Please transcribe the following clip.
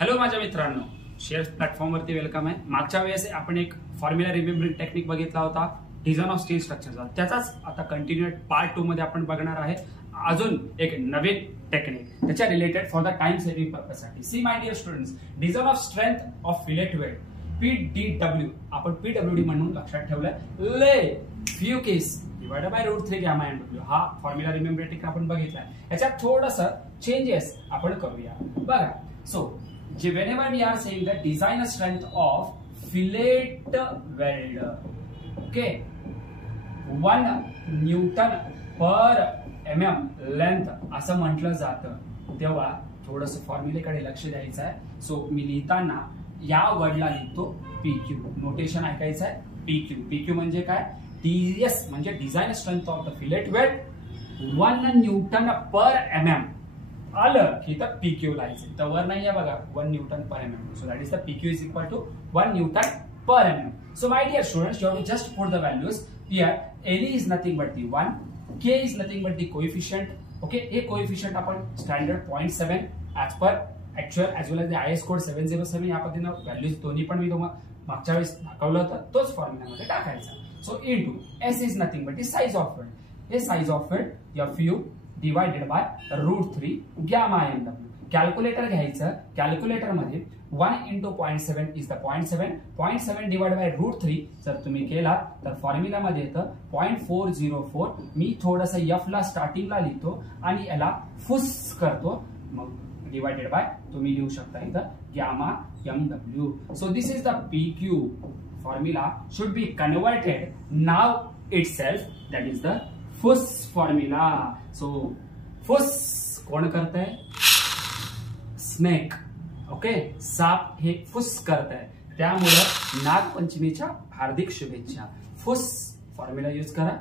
Hello माझ्या मित्रांनो, share प्लॅटफॉर्मवरती वेलकम आहे. मागच्या वेळेस आपण एक फॉर्म्युला रिमेंबरिंग टेक्निक बघितला होता डिझाईन ऑफ स्टील स्ट्रक्चरचा. त्याचाच आता कंटिन्यू पार्ट 2 मध्ये आपण बघणार आहे अजून एक नवीन टेक्निक त्याच्या related for the time saving purpose साठी. See my dear students, design of strength of fillet weld PDW आपण PWD म्हणून लक्षात ठेवलंय. ले फ्यू केस डिवाइडेड बाय √3 गॅमा NW हा फॉर्म्युला रिमेंबरिंग टेक्निक आपण बघितलाय. याच्यात थोडंसं चेंजेस आपण करूया. बघा, so whenever we are saying the design strength of fillet weld, okay, 1 Newton per mm length असं म्हटलं जातं, तेव्हा थोडंसं फॉर्म्युलेकडे लक्ष द्यायचं आहे. सो मी लिहिताना या वर्डला लिहितो PQ, नोटेशन ऐकायचं आहे. PQ म्हणजे काय? DS म्हणजे design strength of the fillet weld 1 Newton per mm आलं की तर PQ लायचं. तर वर नाही आहे बघा 1 Newton per mm. So that is the PQ is equal to 1 Newton per mm. So my dear students, you have to just put the values here. LE is nothing but the 1, K is nothing but the coefficient. Okay, a coefficient आपण standard 0.7 as per actual as well as the IS code 707 या पद्धतीने values दोन्ही पण मी तुम्हाला मागच्या वेळेस दाखवलं होतं, तोच फॉर्म्युलामध्ये टाकायचा. So into S is nothing but the size of weld. हे size of weld FU divided by √3 gamma NW. Calculator घ्यायचं. कॅल्क्युलेटर मध्ये 1 × 0.7 इज द 0.7. 0.7 डिवाइड बाय √3 जर तुम्ही केला तर फॉर्म्युला मध्ये येतं 0.404. मी थोडंसं F ला स्टार्टिंगला लिहितो आणि याला फुस करतो, मग डिवाइडेड बाय तुम्ही लिहू शकता इथं gamma MW. So this is the PQ formula should be converted now itself, that is the फुस फॉर्म्युला. सो फुस कोण करतंय? स्नेक. ओके, साप हे फुस करतंय. त्यामुळे नागपंचमीच्या हार्दिक शुभेच्छा. फुस फॉर्म्युला यूज करा.